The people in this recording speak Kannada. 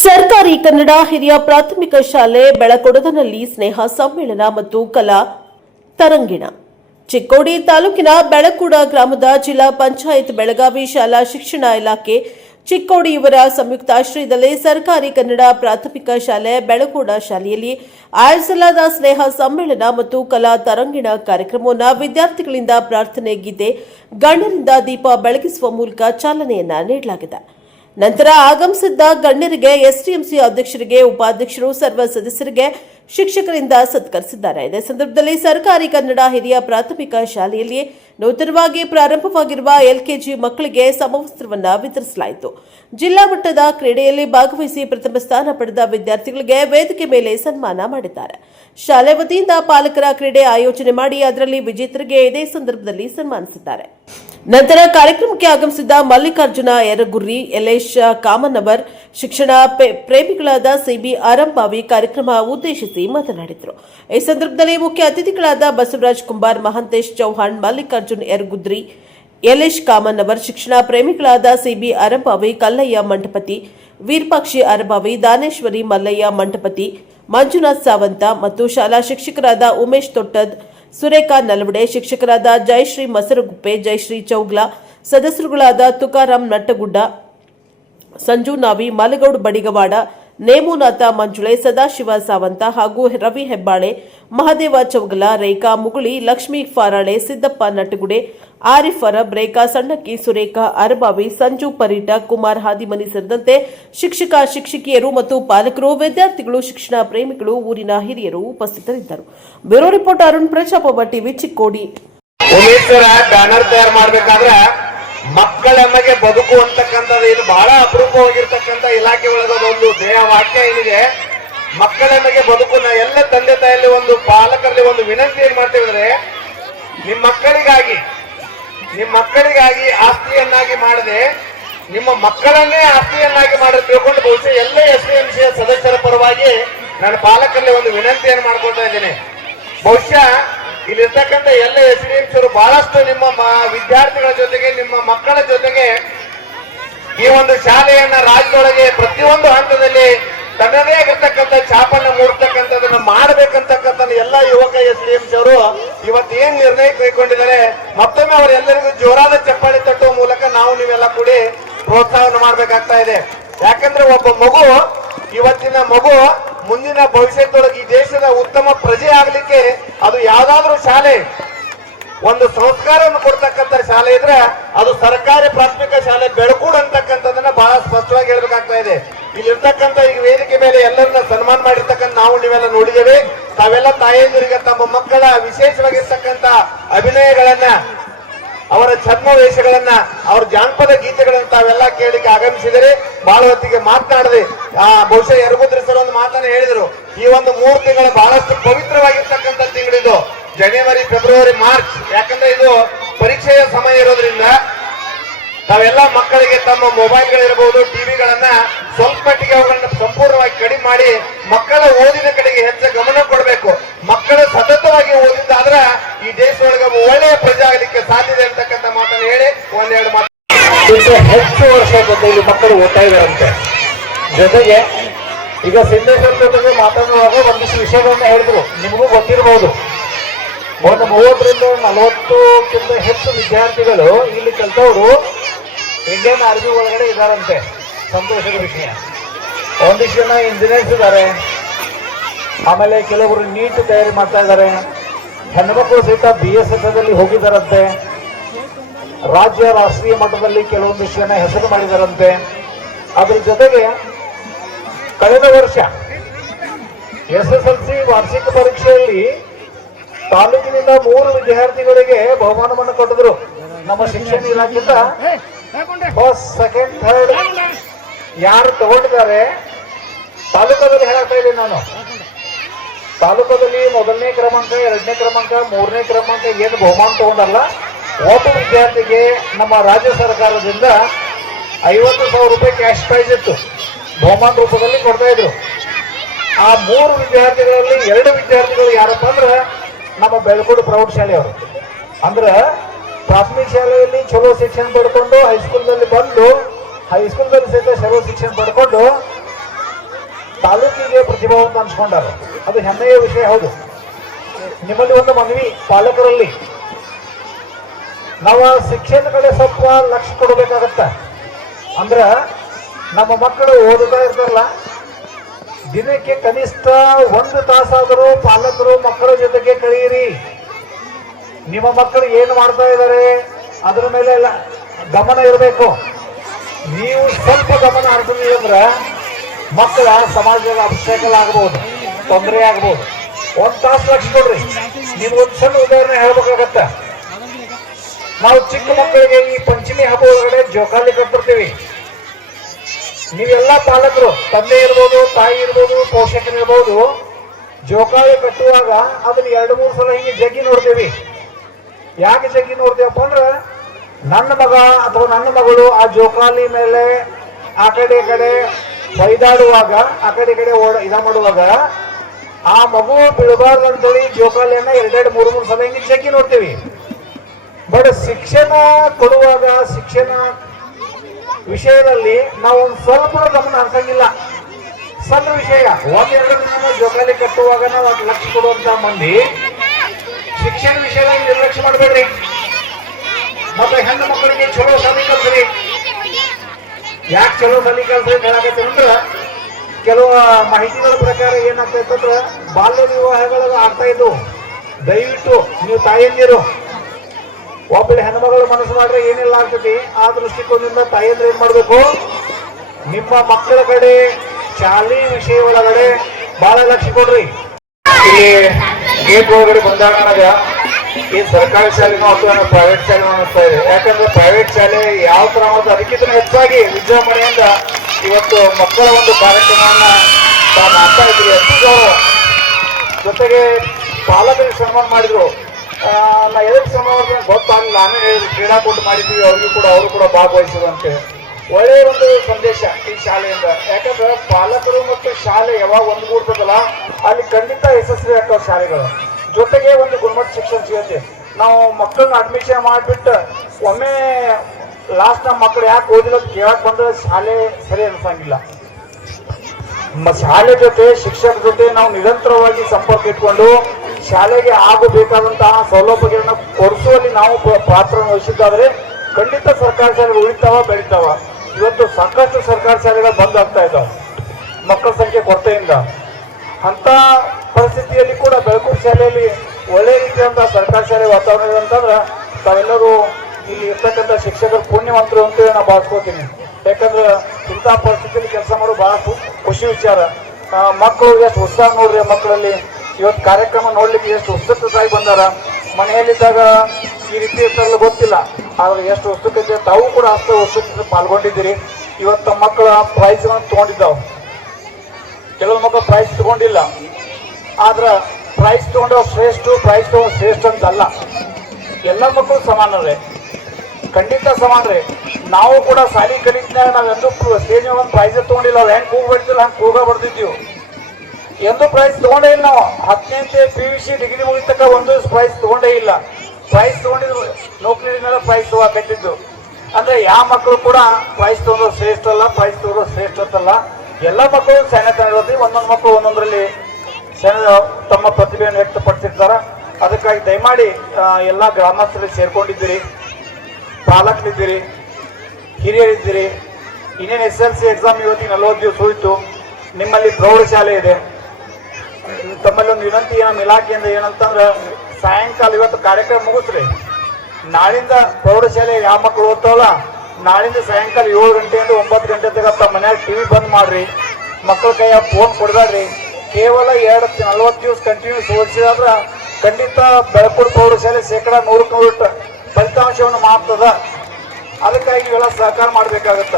ಸರ್ಕಾರಿ ಕನ್ನಡ ಹಿರಿಯ ಪ್ರಾಥಮಿಕ ಶಾಲೆ ಬೆಳಕೊಡದನಲ್ಲಿ ಸ್ನೇಹ ಸಮ್ಮೇಳನ ಮತ್ತು ಕಲಾ ತರಂಗಿಣ. ಚಿಕ್ಕೋಡಿ ತಾಲೂಕಿನ ಬೆಳಕೂಡ ಗ್ರಾಮದ ಜಿಲ್ಲಾ ಪಂಚಾಯತ್ ಬೆಳಗಾವಿ ಶಾಲಾ ಶಿಕ್ಷಣ ಇಲಾಖೆ ಚಿಕ್ಕೋಡಿ ಇವರ ಸಂಯುಕ್ತಾಶ್ರಯದಲ್ಲಿ ಸರ್ಕಾರಿ ಕನ್ನಡ ಪ್ರಾಥಮಿಕ ಶಾಲೆ ಬೆಳಕೂಡ ಶಾಲೆಯಲ್ಲಿ ಆಯೋಜಿಸಲಾದ ಸ್ನೇಹ ಸಮ್ಮೇಳನ ಮತ್ತು ಕಲಾ ತರಂಗಿಣ ಕಾರ್ಯಕ್ರಮವನ್ನು ವಿದ್ಯಾರ್ಥಿಗಳಿಂದ ಪ್ರಾರ್ಥನೆ ಗೀತೆ, ಗಣ್ಯರಿಂದ ದೀಪ ಬೆಳಗಿಸುವ ಮೂಲಕ ಚಾಲನೆಯನ್ನ ನೀಡಲಾಗಿದೆ. ನಂತರ ಆಗಮಿಸಿದ್ದ ಗಣ್ಯರಿಗೆ ಎಸ್ಟಿಎಂಸಿ ಅಧ್ಯಕ್ಷರಿಗೆ, ಉಪಾಧ್ಯಕ್ಷರು, ಸರ್ವ ಸದಸ್ಯರಿಗೆ, ಶಿಕ್ಷಕರಿಂದ ಸತ್ಕರಿಸಿದ್ದಾರೆ. ಇದೇ ಸಂದರ್ಭದಲ್ಲಿ ಸರ್ಕಾರಿ ಕನ್ನಡ ಹಿರಿಯ ಪ್ರಾಥಮಿಕ ಶಾಲೆಯಲ್ಲಿ ನೂತನವಾಗಿ ಪ್ರಾರಂಭವಾಗಿರುವ ಎಲ್ಕೆಜಿ ಮಕ್ಕಳಿಗೆ ಸಮವಸ್ತ್ರವನ್ನು ವಿತರಿಸಲಾಯಿತು. ಜಿಲ್ಲಾ ಮಟ್ಟದ ಕ್ರೀಡೆಯಲ್ಲಿ ಭಾಗವಹಿಸಿ ಪ್ರಥಮ ಸ್ಥಾನ ಪಡೆದ ವಿದ್ಯಾರ್ಥಿಗಳಿಗೆ ವೇದಿಕೆ ಮೇಲೆ ಸನ್ಮಾನ ಮಾಡಿದ್ದಾರೆ. ಶಾಲೆ ವತಿಯಿಂದ ಪಾಲಕರ ಕ್ರೀಡೆ ಆಯೋಜನೆ ಮಾಡಿ ಅದರಲ್ಲಿ ವಿಜೇತರಿಗೆ ಇದೇ ಸಂದರ್ಭದಲ್ಲಿ ಸನ್ಮಾನಿಸಿದ್ದಾರೆ. ನಂತರ ಕಾರ್ಯಕ್ರಮಕ್ಕೆ ಆಗಮಿಸಿದ್ದ ಮಲ್ಲಿಕಾರ್ಜುನ ಯರಗುರ್ರಿ, ಯಲೇಶ್ ಕಾಮನವರ್, ಶಿಕ್ಷಣ ಪ್ರೇಮಿಗಳಾದ ಸಿಬಿ ಅರಂಬಾವಿ ಕಾರ್ಯಕ್ರಮ ಉದ್ದೇಶಿಸಿ ಮಾತನಾಡಿದರು. ಈ ಸಂದರ್ಭದಲ್ಲಿ ಮುಖ್ಯ ಅತಿಥಿಗಳಾದ ಬಸವರಾಜ್ ಕುಂಬಾರ್, ಮಹಾಂತೇಶ್ ಚೌಹಾಣ್, ಮಲ್ಲಿಕಾರ್ಜುನ್ ಯರಗುದ್ರಿ, ಯಲೇಶ್ ಕಾಮನವರ್, ಶಿಕ್ಷಣ ಪ್ರೇಮಿಗಳಾದ ಸಿಬಿ ಅರಂಬಾವಿ, ಕಲ್ಲಯ್ಯ ಮಂಟಪತಿ, ವೀರಪಾಕ್ಷಿ ಅರಂಬಾವಿ, ದಾನೇಶ್ವರಿ ಮಲ್ಲಯ್ಯ ಮಂಟಪತಿ, ಮಂಜುನಾಥ್ ಸಾವಂತ ಮತ್ತು ಶಾಲಾ ಶಿಕ್ಷಕರಾದ ಉಮೇಶ್ ತೊಟ್ಟದ್, ಸುರೇಖಾ ನಲವಡೆ, ಶಿಕ್ಷಕರಾದ ಜಯಶ್ರೀ ಮಸರಗುಪ್ಪೆ, ಜಯಶ್ರೀ ಚೌಗ್ಲಾ, ಸದಸ್ಯರುಗಳಾದ ತುಕಾರಾಮ್ ನಟ್ಟಗುಡ್ಡ, ಸಂಜು ನಾವಿ, ಮಲಗೌಡ್ ಬಡಿಗವಾಡ, ನೇಮುನಾಥ ಮಂಜುಳೆ, ಸದಾಶಿವ ಸಾವಂತ ಹಾಗೂ ರವಿ ಹೆಬ್ಬಾಳೆ, ಮಹದೇವ ಚೌಗಲ, ರೇಖಾ ಮುಗುಳಿ, ಲಕ್ಷ್ಮೀ ಫಾರಾಳೆ, ಸಿದ್ದಪ್ಪ ನಟ್ಟಗುಡೆ, ಆರಿಫ್ ಅರಬ್, ರೇಖಾ ಸಣ್ಣಕ್ಕಿ, ಸುರೇಖಾ ಅರಬಾವಿ, ಸಂಜು ಪರೀಟ, ಕುಮಾರ್ ಹಾದಿಮನಿ ಸೇರಿದಂತೆ ಶಿಕ್ಷಕ, ಶಿಕ್ಷಕಿಯರು ಮತ್ತು ಪಾಲಕರು, ವಿದ್ಯಾರ್ಥಿಗಳು, ಶಿಕ್ಷಣ ಪ್ರೇಮಿಗಳು, ಊರಿನ ಹಿರಿಯರು ಉಪಸ್ಥಿತರಿದ್ದರು. Bureau report Arun, Prajaprabha TV, Chikkodi. Banner ತಯಾರು ಮಾಡಬೇಕಾದ್ರೆ ಮಕ್ಕಳೆಮಗೆ ಬದುಕು ಅಂತಕ್ಕಂಥದ್ದು ಇದು ಬಹಳ ಅಪರೂಪವಾಗಿರ್ತಕ್ಕಂಥ ಇಲಾಖೆ ಒಳಗೊಂದು ಧ್ಯೇಯ ವಾಕ್ಯ ಏನಿದೆ. ಮಕ್ಕಳೆಮಗೆ ಬದುಕುನ ಎಲ್ಲ ತಂದೆ ತಾಯಲ್ಲಿ ಒಂದು ಪಾಲಕರಲ್ಲಿ ಒಂದು ವಿನಂತಿ ಏನ್ ಮಾಡ್ತೇವೆ ಅಂದ್ರೆ, ನಿಮ್ಮ ಮಕ್ಕಳಿಗಾಗಿ ಆಸ್ತಿಯನ್ನಾಗಿ ಮಾಡದೆ ನಿಮ್ಮ ಮಕ್ಕಳನ್ನೇ ಆಸ್ತಿಯನ್ನಾಗಿ ಮಾಡಿ ತಿಳ್ಕೊಂಡು ಬಹುಶಃ ಎಲ್ಲ ಎಸ್ಡಿಎಂಸಿಯ ಸದಸ್ಯರ ಪರವಾಗಿ ನಾನು ಪಾಲಕರಲ್ಲಿ ಒಂದು ವಿನಂತಿಯನ್ನು ಮಾಡ್ಕೊಳ್ತಾ ಇದ್ದೇನೆ. ಬಹುಶಃ ಇಲ್ಲಿರ್ತಕ್ಕಂಥ ಎಲ್ಲ ಎಸ್ಡಿಎಂಸಿಯವರು ಬಹಳಷ್ಟು ನಿಮ್ಮ ವಿದ್ಯಾರ್ಥಿಗಳ ಜೊತೆಗೆ ನಿಮ್ಮ ಮಕ್ಕಳ ಜೊತೆಗೆ ಈ ಒಂದು ಶಾಲೆಯನ್ನ ರಾಜ್ಯದೊಳಗೆ ಪ್ರತಿಯೊಂದು ಹಂತದಲ್ಲಿ ತನ್ನದೇ ಆಗಿರ್ತಕ್ಕಂಥ ಛಾಪನ್ನ ಮೂಡ್ತಕ್ಕಂಥದನ್ನ ಮಾಡಬೇಕಂತಕ್ಕಂಥ ಎಲ್ಲ ಯುವಕ ಎಸ್ಡಿಎಂಸಿ ಅವರು ಇವತ್ತು ಏನ್ ನಿರ್ಣಯ ಕೈಗೊಂಡಿದ್ದಾರೆ, ಮತ್ತೊಮ್ಮೆ ಅವರೆಲ್ಲರಿಗೂ ಜೋರಾದ ಚಪ್ಪಾಳೆ ತಟ್ಟುವ ಮೂಲಕ ನಾವು ನೀವೆಲ್ಲ ಕೂಡಿ ಪ್ರೋತ್ಸಾಹವನ್ನು ಮಾಡಬೇಕಾಗ್ತಾ ಇದೆ. ಯಾಕಂದ್ರೆ ಒಬ್ಬ ಮಗು, ಇವತ್ತಿನ ಮಗು ಮುಂದಿನ ಭವಿಷ್ಯದೊಳಗೆ ಈ ದೇಶದ ಉತ್ತಮ ಪ್ರಜೆ ಆಗ್ಲಿಕ್ಕೆ ಅದು ಯಾವ್ದಾದ್ರೂ ಶಾಲೆ ಒಂದು ಸಂಸ್ಕಾರವನ್ನು ಕೊಡ್ತಕ್ಕಂಥ ಶಾಲೆ ಇದ್ರೆ ಅದು ಸರ್ಕಾರಿ ಪ್ರಾಥಮಿಕ ಶಾಲೆ ಬೆಳಕೂಡು ಅಂತಕ್ಕಂಥದನ್ನ ಬಹಳ ಸ್ಪಷ್ಟವಾಗಿ ಹೇಳ್ಬೇಕಾಗ್ತಾ ಇದೆ. ಇಲ್ಲಿರ್ತಕ್ಕಂಥ ಈಗ ವೇದಿಕೆ ಮೇಲೆ ಎಲ್ಲರನ್ನ ಸನ್ಮಾನ ಮಾಡಿರ್ತಕ್ಕಂಥ ನಾವು ನೀವೆಲ್ಲ ನೋಡಿದ್ದೇವೆ. ತಾವೆಲ್ಲ ತಾಯಂದಿರಿಗೆ ತಮ್ಮ ಮಕ್ಕಳ ವಿಶೇಷವಾಗಿರ್ತಕ್ಕಂಥ ಅಭಿನಯಗಳನ್ನ, ಅವರ ಛದ್ಮವೇಷಗಳನ್ನ, ಅವರ ಜಾನಪದ ಗೀತೆಗಳನ್ನ ತಾವೆಲ್ಲ ಕೇಳಲಿಕ್ಕೆ ಆಗಮಿಸಿದರೆ ಬಹಳ ಹೊತ್ತಿಗೆ ಮಾತನಾಡದೆ ಬಹುಶಃ ಯರಗುದ್ರಿ ಸರ್ ಒಂದು ಮಾತನ್ನ ಹೇಳಿದ್ರು. ಈ ಒಂದು 3 ತಿಂಗಳು ಬಹಳಷ್ಟು ಪವಿತ್ರವಾಗಿರ್ತಕ್ಕಂಥ ತಿಂಗಳಿದು, ಜನವರಿ, ಫೆಬ್ರವರಿ, ಮಾರ್ಚ್. ಯಾಕಂದ್ರೆ ಇದು ಪರೀಕ್ಷೆಯ ಸಮಯ ಇರೋದ್ರಿಂದ ತಾವೆಲ್ಲ ಮಕ್ಕಳಿಗೆ ತಮ್ಮ ಮೊಬೈಲ್ಗಳಿರಬಹುದು, ಟಿವಿಗಳನ್ನ ಸ್ವಲ್ಪ ಮಟ್ಟಿಗೆ ಅವುಗಳನ್ನ ಸಂಪೂರ್ಣವಾಗಿ ಕಡಿಮೆ ಮಾಡಿ ಮಕ್ಕಳ ಓದಿನ ಕಡೆಗೆ ಹೆಚ್ಚು ಗಮನ ಕೊಡಬೇಕು. ಮಕ್ಕಳು ಸತತವಾಗಿ ಓದಿದ್ದಾದ್ರೆ ಈ ದೇಶದೊಳಗೆ ಒಳ್ಳೆಯ ಪ್ರಜೆ ಆಗಲಿಕ್ಕೆ ಸಾಧ್ಯತೆ ಅಂತಕ್ಕಂಥ ಮಾತನ್ನು ಹೇಳಿ ಒಂದೆರಡು ಮಾತು. ಹೆಚ್ಚು ವರ್ಷ ಜೊತೆಯಲ್ಲಿ ಮಕ್ಕಳು ಓದ್ತಾ ಇದ್ದಾರಂತೆ. ಜೊತೆಗೆ ಈಗ ಸಿಂಧೇಶ್ವರ ಜೊತೆಗೆ ಮಾತಾಡುವಾಗ ಒಂದಿಷ್ಟು ವಿಷಯಗಳನ್ನ ಹೇಳಿದ್ರು, ನಿಮಗೂ ಗೊತ್ತಿರಬಹುದು. ಒಂದು 30 ರಿಂದ 40ಕ್ಕಿಂತ ಹೆಚ್ಚು ವಿದ್ಯಾರ್ಥಿಗಳು ಇಲ್ಲಿ ಕಲಿತವರು ಇಂಡಿಯನ್ ಆರ್ಮಿ ಒಳಗಡೆ ಇದ್ದಾರಂತೆ. ಸಂತೋಷದ ವಿಷಯ. ಒಂದಿಷ್ಟು ಜನ ಇಂಜಿನಿಯರ್ಸ್ ಇದ್ದಾರೆ, ಆಮೇಲೆ ಕೆಲವರು ನೀಟ್ ತಯಾರಿ ಮಾಡ್ತಾ ಇದ್ದಾರೆ, ಹೆಣ್ಮಕ್ಳು ಸಹಿತ BSF ದಲ್ಲಿ ಹೋಗಿದ್ದಾರಂತೆ, ರಾಜ್ಯ ರಾಷ್ಟ್ರೀಯ ಮಟ್ಟದಲ್ಲಿ ಕೆಲವೊಂದಿಷ್ಟು ಜನ ಹೆಸರು ಮಾಡಿದಾರಂತೆ. ಅದ್ರ ಜೊತೆಗೆ ಕಳೆದ ವರ್ಷ SSLC ವಾರ್ಷಿಕ ಪರೀಕ್ಷೆಯಲ್ಲಿ ತಾಲೂಕಿನಿಂದ 3 ವಿದ್ಯಾರ್ಥಿಗಳಿಗೆ ಬಹುಮಾನವನ್ನು ಕೊಟ್ಟಿದ್ರು. ನಮ್ಮ ಶಿಕ್ಷಣ ಇಲಾಖೆಯಿಂದ ಫಸ್ಟ್, ಸೆಕೆಂಡ್, ಥರ್ಡ್ ಯಾರು ತಗೊಂಡಿದ್ದಾರೆ ತಾಲೂಕದಲ್ಲಿ ಹೇಳಾಗ್ತಾ ಇದ್ದೀನಿ ನಾನು. ತಾಲೂಕದಲ್ಲಿ 1ನೇ ಕ್ರಮಾಂಕ, 2ನೇ ಕ್ರಮಾಂಕ, 3ನೇ ಕ್ರಮಾಂಕ ಏನು ಬಹುಮಾನ ತಗೊಂಡಲ್ಲ, ಒಬ್ಬ ವಿದ್ಯಾರ್ಥಿಗೆ ನಮ್ಮ ರಾಜ್ಯ ಸರ್ಕಾರದಿಂದ 50,000 ರೂಪಾಯಿ ಕ್ಯಾಶ್ ಪ್ರೈಸ್ ಇತ್ತು, ಬಹುಮಾನ ರೂಪದಲ್ಲಿ ಕೊಡ್ತಾ ಇದ್ರು. ಆ 3 ವಿದ್ಯಾರ್ಥಿಗಳಲ್ಲಿ 2 ವಿದ್ಯಾರ್ಥಿಗಳು ಯಾರಪ್ಪ ಅಂದ್ರೆ ನಮ್ಮ ಬೆಳಕೂಡು ಪ್ರೌಢಶಾಲೆಯವರು. ಅಂದ್ರೆ ಪ್ರಾಥಮಿಕ ಶಾಲೆಯಲ್ಲಿ ಚಲೋ ಶಿಕ್ಷಣ ಪಡ್ಕೊಂಡು ಹೈಸ್ಕೂಲ್ನಲ್ಲಿ ಬಂದು ಹೈಸ್ಕೂಲ್ನಲ್ಲಿ ಸಹಿತ ಚಲೋ ಶಿಕ್ಷಣ ಪಡ್ಕೊಂಡು ತಾಲೂಕಿಗೆ ಪ್ರತಿಭಾವಂತ ಅನ್ಸ್ಕೊಂಡಾರ. ಅದು ಹೆಮ್ಮೆಯ ವಿಷಯ. ಹೌದು, ನಿಮ್ಮಲ್ಲಿ ಒಂದು ಮನವಿ, ಪಾಲಕರಲ್ಲಿ ನಾವು ಶಿಕ್ಷಣದ ಕಡೆ ಸ್ವಲ್ಪ ಲಕ್ಷ್ಯ ಕೊಡಬೇಕಾಗತ್ತ. ಅಂದ್ರ ನಮ್ಮ ಮಕ್ಕಳು ಓದುತ್ತಾ ಇರ್ತಾರಲ್ಲ, ದಿನಕ್ಕೆ ಕನಿಷ್ಠ 1 ತಾಸಾದರೂ ಪಾಲಕರು ಮಕ್ಕಳ ಜೊತೆಗೆ ಕಳೆಯಿರಿ. ನಿಮ್ಮ ಮಕ್ಕಳು ಏನು ಮಾಡ್ತಾ ಇದ್ದಾರೆ ಅದ್ರ ಮೇಲೆ ಗಮನ ಇರಬೇಕು. ನೀವು ಸ್ವಲ್ಪ ಗಮನ ಹರಿಸಿದ್ರಿ ಅಂದ್ರೆ ಮಕ್ಕಳ ಸಮಾಜದ ಅಬ್ಸ್ಟ್ಯಾಕಲ್ ಆಗಬಹುದು, ತೊಂದರೆ ಆಗಬಹುದು. 1 ತಾಸು ಲಕ್ಷ ಕೊಡ್ರಿ. ನೀವು ಒಂದು ಸಣ್ಣ ಉದಾಹರಣೆ ಹೇಳ್ಬೇಕಾಗತ್ತ. ನಾವು ಚಿಕ್ಕ ಮಕ್ಕಳಿಗೆ ಈ ಪಂಚಮಿ ಹಬ್ಬ ಒಳಗಡೆ ಜೋಕಾಲಿ ಕಟ್ಬಿಡ್ತೀವಿ. ನೀವೆಲ್ಲ ಪಾಲಕರು, ತಂದೆ ಇರ್ಬೋದು, ತಾಯಿ ಇರ್ಬೋದು, ಪೋಷಕರು ಇರ್ಬೋದು, ಜೋಕಾಲಿ ಕಟ್ಟುವಾಗ ಅದನ್ನ 2-3 ಸಲ ಹಿಂಗೆ ಜಗ್ಗಿ ನೋಡ್ತೀವಿ. ಯಾಕೆ ಜಗ್ಗಿ ನೋಡ್ತೀವಪ್ಪ ಅಂದ್ರೆ ನನ್ನ ಮಗ ಅಥವಾ ನನ್ನ ಮಗಳು ಆ ಜೋಕಾಲಿ ಮೇಲೆ ಆ ಕಡೆ ಈ ಕಡೆ ಹೊಯ್ದಾಡುವಾಗ, ಆ ಕಡೆ ಈ ಕಡೆ ಮಾಡುವಾಗ ಆ ಮಗು ಬೀಳಬಾರ್ದಂತೇಳಿ ಜೋಕಾಲಿಯನ್ನ 2-3 ಸಲ ಹಿಂಗೆ ಜಗ್ಗಿ ನೋಡ್ತೀವಿ. ಬಟ್ ಶಿಕ್ಷಣ ಕೊಡುವಾಗ, ಶಿಕ್ಷಣ ವಿಷಯದಲ್ಲಿ ನಾವು ಒಂದು ಸ್ವಲ್ಪ ಗಮನ ಹರಿಸಂಗಿಲ್ಲ. ಸಣ್ಣ ವಿಷಯ 1-2 ದಿನ ಜೋಕಾಲಿ ಕಟ್ಟುವಾಗ ನಾವು 1 ಲಕ್ಷ ಕೊಡುವಂತ ಮಂದಿ ಶಿಕ್ಷಣ ವಿಷಯದಲ್ಲಿ ನಿರ್ಲಕ್ಷ್ಯ ಮಾಡಬೇಡ್ರಿ. ಮತ್ತೆ ಹೆಣ್ಣು ಮಕ್ಕಳಿಗೆ ಚಲೋ ಶಾಲೆ ಕಲ್ಸ್ರಿ. ಯಾಕೆ ಚಲೋ ಶಾಲೆ ಕಲ್ಸ್ರಿ ಅಂತ ಹೇಳಕತ್ತೀವಿ ಅಂದ್ರೆ, ಕೆಲವು ಮಾಹಿತಿಗಳ ಪ್ರಕಾರ ಏನಾಗ್ತೈತೆ ಅಂದ್ರೆ ಬಾಲ್ಯ ವಿವಾಹಗಳು ಆಗ್ತಾ ಇದ್ವು. ದಯವಿಟ್ಟು ನೀವು ತಾಯಂದಿರು ಒಬ್ಬಳು ಹೆಣ್ಮಗಳು ಮನಸ್ಸು ಮಾಡ್ರೆ ಏನೆಲ್ಲ ಆಗ್ತೈತಿ. ಆ ದೃಷ್ಟಿಕೋನದಿಂದ ತಾಯಂದ್ರೆ ಏನ್ ಮಾಡ್ಬೇಕು, ನಿಮ್ಮ ಮಕ್ಕಳ ಕಡೆ ಶಾಲೆ ವಿಷಯ ಒಳಗಡೆ ಬಹಳ ಲಕ್ಷ್ಯ ಕೊಡ್ರಿ. ಇಲ್ಲಿ ಗೇಟ್ ಒಳಗಡೆ ಬಂದಾಗ ನನಗ ಈ ಸರ್ಕಾರಿ ಶಾಲೆನೋ ಅಥವಾ ಪ್ರೈವೇಟ್ ಶಾಲೆನೋ ಅನಿಸ್ತಾ ಇದೆ. ಯಾಕಂದ್ರೆ ಪ್ರೈವೇಟ್ ಶಾಲೆ ಯಾವ ತರ ಮಾಡೋದು, ಅದಕ್ಕಿಂತ ಹೆಚ್ಚಾಗಿ ವಿಜೃಂಭಣೆಯಿಂದ ಇವತ್ತು ಮಕ್ಕಳ ಒಂದು ಕಾರ್ಯಕ್ರಮವನ್ನ ತಾವು ಮಾಡ್ತಾ ಇದ್ರಿ. ಅಷ್ಟು ಗೌರವ. ಜೊತೆಗೆ ಪಾಲಕರಿಗೆ ಸನ್ಮಾನ ಮಾಡಿದ್ರು. ನಾ ಎದಕ್ಕೆ ಸನ್ಮಾನ ಗೊತ್ತಾಗಲಿಲ್ಲ. ನಾನೇ ಹೇಳಿದ್ರು, ಕ್ರೀಡಾಕೂಟ ಮಾಡಿದ್ದೀವಿ, ಅವರು ಕೂಡ ಭಾಗವಹಿಸುವಂತೆ. ಒಳ್ಳೆಯ ಒಂದು ಸಂದೇಶ ಈ ಶಾಲೆಯಿಂದ. ಯಾಕಂದ್ರೆ ಪಾಲಕರು ಮತ್ತು ಶಾಲೆ ಯಾವಾಗ ಒಂದುಗೂಡ್ತದಲ್ಲ ಅಲ್ಲಿ ಖಂಡಿತ ಯಶಸ್ವಿ ಆಗ್ತಾವ ಶಾಲೆಗಳು. ಜೊತೆಗೆ ಒಂದು ಗುಣಮಟ್ಟ ಶಿಕ್ಷಣ ಸಿಗುತ್ತೆ. ನಾವು ಮಕ್ಕಳನ್ನ ಅಡ್ಮಿಷನ್ ಮಾಡಿಬಿಟ್ಟು ಒಮ್ಮೆ ಲಾಸ್ಟ್ ನಮ್ಮ ಮಕ್ಕಳು ಯಾಕೆ ಓದಿಲ್ಲ ಕೇಳಕ್ ಬಂದ್ರೆ ಶಾಲೆ ಸರಿ ಅನ್ಸಂಗಿಲ್ಲ. ಶಾಲೆ ಜೊತೆ, ಶಿಕ್ಷಕರ ಜೊತೆ ನಾವು ನಿರಂತರವಾಗಿ ಸಂಪರ್ಕ ಇಟ್ಕೊಂಡು ಶಾಲೆಗೆ ಆಗಬೇಕಾದಂತಹ ಸೌಲಭ್ಯಗಳನ್ನ ಕೊಡಿಸುವಲ್ಲಿ ನಾವು ಪಾತ್ರ ವಹಿಸಿದ್ದಾದ್ರೆ ಖಂಡಿತ ಸರ್ಕಾರಿ ಶಾಲೆಗಳು ಉಳಿತಾವ, ಬೆಳಿತಾವ. ಇವತ್ತು ಸಾಕಷ್ಟು ಸರ್ಕಾರಿ ಶಾಲೆಗಳು ಬಂದ್ ಆಗ್ತಾ ಇದ್ದಾವೆ ಮಕ್ಕಳ ಸಂಖ್ಯೆ ಕೊರತೆಯಿಂದ. ಅಂತ ಪರಿಸ್ಥಿತಿಯಲ್ಲಿ ಕೂಡ ಬೆಳಕೂರು ಶಾಲೆಯಲ್ಲಿ ಒಳ್ಳೆ ರೀತಿಯಾದಂತಹ ಸರ್ಕಾರಿ ಶಾಲೆ ವಾತಾವರಣ ಇದೆ ಅಂತಂದ್ರೆ ತಾವೆಲ್ಲರೂ ಇಲ್ಲಿ ಇರ್ತಕ್ಕಂಥ ಶಿಕ್ಷಕರು ಪುಣ್ಯವಂತರು ಅಂತೇಳಿ ನಾನು ಭಾವಿಸ್ಕೋತೀನಿ. ಯಾಕಂದ್ರೆ ಇಂಥ ಪರಿಸ್ಥಿತಿಯಲ್ಲಿ ಕೆಲಸ ಮಾಡೋದು ಬಹಳ ಖುಷಿ ವಿಚಾರ. ಮಕ್ಕಳು ಎಷ್ಟು ಉತ್ಸಾಹ ನೋಡ್ರಿ. ಮಕ್ಕಳಲ್ಲಿ ಇವತ್ತು ಕಾರ್ಯಕ್ರಮ ನೋಡ್ಲಿಕ್ಕೆ ಎಷ್ಟು ಉತ್ಸುಕತೆಯಾಗಿ ಬಂದಾರ. ಮನೆಯಲ್ಲಿದ್ದಾಗ ಈ ರೀತಿ ಇರ್ತಾರಲ್ಲ ಗೊತ್ತಿಲ್ಲ, ಆದ್ರೆ ಎಷ್ಟು ಉತ್ಸುಕತೆ, ತಾವು ಕೂಡ ಅಷ್ಟು ಉತ್ಸುಕತೆ ಪಾಲ್ಗೊಂಡಿದ್ದೀರಿ. ಇವತ್ತು ತಮ್ಮ ಮಕ್ಕಳ ಪ್ರೈಸ್ಗಳನ್ನು ತಗೊಂಡಿದ್ದಾವೆ. ಕೆಲವು ಮಕ್ಕಳು ಪ್ರೈಸ್ ತಗೊಂಡಿಲ್ಲ. ಆದ್ರೆ ಪ್ರೈಸ್ ತಗೊಂಡವ್ ಶ್ರೇಷ್ಠ, ಪ್ರೈಸ್ ತಗೊಂಡು ಶ್ರೇಷ್ಠ ಅಂತಲ್ಲ. ಎಲ್ಲ ಮಕ್ಕಳು ಸಮಾನರೇ, ಖಂಡಿತ ಸಮಾನರೇ. ನಾವು ಕೂಡ ಶಾಲೆ ಕಲಿತಿದ್ದಾಗ ನಾವೆಂದೂ ಸ್ಟೇಜ್ ಒಂದು ಪ್ರೈಸ್ ತಗೊಂಡಿಲ್ಲ. ಅವ್ರು ಹೆಂಗೆ ಕೂಗ್ ಬರ್ತಿಲ್ಲ ಹಂಗೆ ಕೂಗ ಬರ್ತಿದ್ದೀವಿ. ಎಂದೂ ಪ್ರೈಸ್ ತಗೊಂಡೇ ಇಲ್ಲ. ನಾವು 10ನೇ PUC ಡಿಗ್ರಿ ಮುಗಿತಕ್ಕ ಒಂದು ಪ್ರೈಸ್ ತಗೊಂಡೇ ಇಲ್ಲ. ಪ್ರೈಸ್ ತಗೊಂಡಿದ್ರು ನೌಕರಿ ಮೇಲೆ ಪ್ರೈಸ್ ತಗೋಕತ್ತಿದ್ದು. ಅಂದ್ರೆ ಯಾವ ಮಕ್ಕಳು ಕೂಡ ಪ್ರೈಸ್ ತಗೊಂಡ್ರು ಶ್ರೇಷ್ಠ ಅಲ್ಲ, ಪ್ರೈಸ್ ತಗೊಂಡ್ರು ಶ್ರೇಷ್ಠ ಅಂತಲ್ಲ. ಎಲ್ಲ ಮಕ್ಕಳು ಸಣ್ಣತನ ಇರೋದು. ಒಂದೊಂದು ಮಕ್ಕಳು ಒಂದೊಂದರಲ್ಲಿ ಸಣ್ಣ ತಮ್ಮ ಪ್ರತಿಭೆಯನ್ನು ವ್ಯಕ್ತಪಡಿಸಿರ್ತಾರೆ. ಅದಕ್ಕಾಗಿ ದಯಮಾಡಿ ಎಲ್ಲ ಗ್ರಾಮಸ್ಥರಿಗೆ ಸೇರ್ಕೊಂಡಿದ್ದೀರಿ, ಪಾಲಕರಿದ್ದೀರಿ, ಹಿರಿಯರಿದ್ದೀರಿ. ಇನ್ನೇನು SSLC ಎಕ್ಸಾಮ್ ಇವತ್ತಿಗೆ 40 ದಿವಸ ಹೋಯಿತು. ನಿಮ್ಮಲ್ಲಿ ಪ್ರೌಢಶಾಲೆ ಇದೆ. ತಮ್ಮಲ್ಲಿ ಒಂದು ವಿನಂತಿ ನಮ್ಮ ಇಲಾಖೆಯಿಂದ ಏನಂತಂದ್ರೆ, ಸಾಯಂಕಾಲ ಇವತ್ತು ಕಾರ್ಯಕ್ರಮ ಮುಗಿಸ್ರಿ. ನಾಳಿಂದ ಪ್ರೌಢಶಾಲೆ ಯಾವ ಮಕ್ಕಳು ಓದ್ತಾವಲ್ಲ, ನಾಳಿಂದ ಸಾಯಂಕಾಲ 7 ಗಂಟೆಯಿಂದ 9 ಗಂಟೆ ತನಕ ತಮ್ಮ ಮನ್ಯಾಗ TV ಬಂದ್ ಮಾಡ್ರಿ. ಮಕ್ಕಳ ಕೈಯ ಫೋನ್ ಕೊಡಬೇಡ್ರಿ. ಕೇವಲ 40 ದಿವಸ ಕಂಟಿನ್ಯೂಸ್ ಓದಿಸಿದ್ರೆ ಖಂಡಿತ ಬೆಳಕೂರು ಪ್ರೌಢಶಾಲೆ 100% ಫಲಿತಾಂಶವನ್ನು ಮಾಡ್ತದ. ಅದಕ್ಕಾಗಿ ಇವೆಲ್ಲ ಸಹಕಾರ ಮಾಡಬೇಕಾಗತ್ತ.